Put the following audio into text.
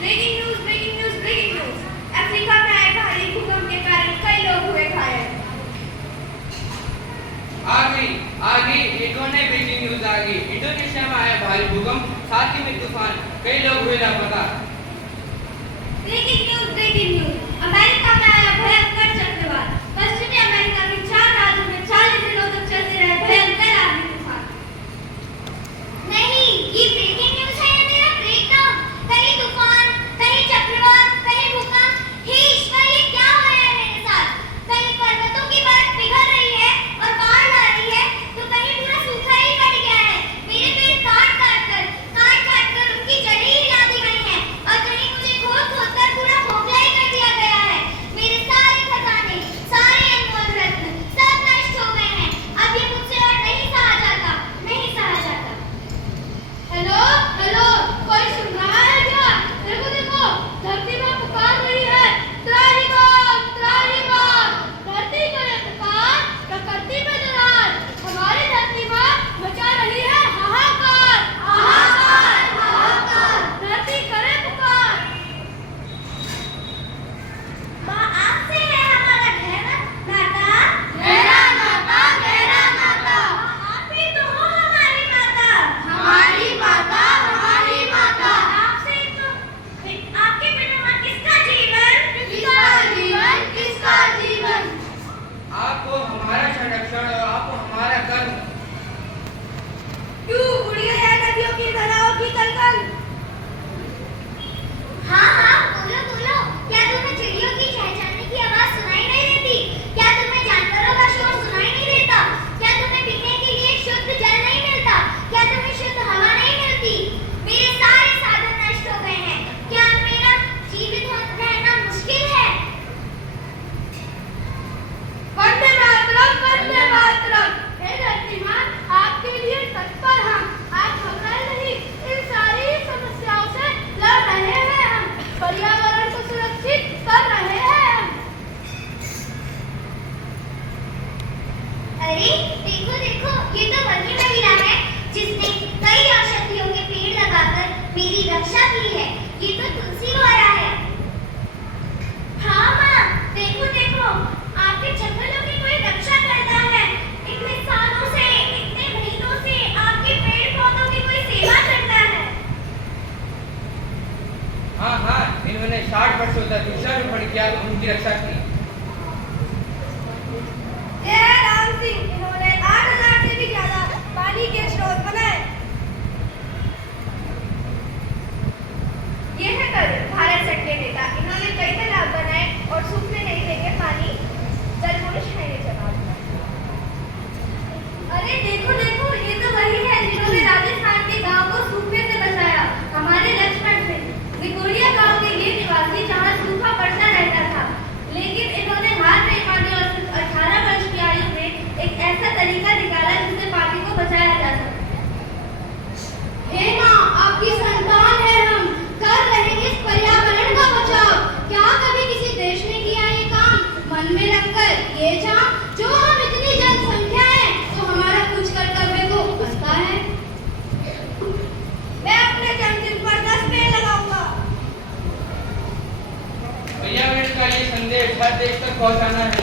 Breaking news, breaking news, breaking news. Africa में आए भारी भूकंप के कारण कई लोग हुए घायल। आ गई एक और नई ब्रेकिंग न्यूज आ गई। इंडोनेशिया में आया भारी भूकंप, साथ ही में तूफान, कई लोग हुए लापता। Breaking news, breaking news. America में आया भयंकर चक्रवात। पश्चिमी अमेरिका के 4 राज्यों में 40 दिनों तक चलते रहे भयंकर आंधी तूफान। नहीं, ये ब्रेकिंग न्यूज है या मेरा ब्रेकडाउन? कहीं तूफान, कहीं चक्रवात, कहीं भूकंप। हे ईश्वर, ये क्या हो रहा है मेरे साथ? कहीं पर्वतों की बर्फ पिघल रही है और बाढ़ आ रही है, तो कहीं पूरा सूखा ही पड़ गया है। मेरे पेड़ काट कर उनकी जड़ें ही हिला दी गई हैं और कहीं मुझे खोद कर पूरा खोखला ही कर दिया गया है। मेरे सारे खजाने, सारे अनमोल रत्न सब नष्ट हो गए हैं। अब ये मुझसे और नहीं सहा जाता, नहीं सहा जाता। हेलो हेलो, कोई सुन रहा है क्या? देखो देखो, धरती माँ पुकार रही है, त्राहिमाम त्राहिमाम। धरती करे पुकार, प्रकृति में दरार। हमारी धरती माँ मचा रही है हाहाकार, हाहाकार, हाहाकार। धरती करे पुकार। माँ, आपसे है हमारा गहरा नाता, गहरा नाता, गहरा नाता। आप ही तो हो हमारी माता, हमारी माता, हमारी माता। आपसे तो आपके बिना किसका जीवन, किसका जीवन, किसका जीवन। आपको हमारा संरक्षण और आपको हमारा कर्म। क्यों उड़ी है नदियों की धाराओं की कलकल। हाँ, बोलो बोलो। क्या तुम्हें चिड़ियों की चहचहाने की आवाज सुनाई नहीं देती? क्या तुम्हें जानवरों का शोर सुनाई नहीं देता? क्या तुम्हें पीने के लिए शुद्ध जल नहीं मिलता? क्या तुम्हें शुद्ध हवा नहीं मिलती? मेरे सारे साधन नष्ट हो गए हैं। क्या अब मेरा जीवित रहना मुश्किल है? वंदे मातरम, वंदे मातरम। हे धरती माँ, आपके लिए तत्पर हम। आप घबराए नहीं, इन सारी समस्याओं से लड़ रहे हैं हम। पर्यावरण को सुरक्षित कर रहे हैं हम। अरे देखो देखो, ये तो वही महिला है जिसने कई औषधियों के पेड़ लगाकर मेरी रक्षा की है। ये तो तुलसी गौरा है। हाँ माँ, देखो देखो, आपके जंगलों की कोई रक्षा करता है। इतने सालों से, इतने महीनों से आपके पेड़ पौधों की कोई सेवा करता है। हाँ, इन्होंने 60 वर्षों तक वृक्षारोपण किया, उनकी रक्षा की। ये है राम सिंह, इन्होंने 8,000 से भी ज्यादा पानी के स्रोत बनाए। ये है करण, भारत सरकार के नेता। इन्होंने कई तालाब बनाए और सूखने नहीं देंगे पानी, जलपुरुष है ये जवाब। अरे देखो देखो, ये तो वही है जिन्होंने राजस्थान के गांव को सूखने से बचाया। हमारे लक्ष्मण सिंह। निकोड़िया गांव के ये निवासी जहां सूखा पड़ता रहता था, लेकिन इन्होंने हार नहीं मानी और सिर्फ 18 वर्ष की आयु में एक ऐसा तरीका निकाला जिससे पानी को बचाया जा सके। हे माँ, आपकी संतान है हम, कर रहे हैं इस पर्यावरण का बचाव। क्या कभी किसी देश ने किया ये काम मन में रखकर? ये जान, जो हम इतनी जनसंख्या है तो हमारा कुछ कर्तव्य को बचता है। मैं अपने जन्मदिन पर 10 पेड़ लगाऊंगा। पर्यावरण का ये संदेश हर देश तक पहुंचाना है।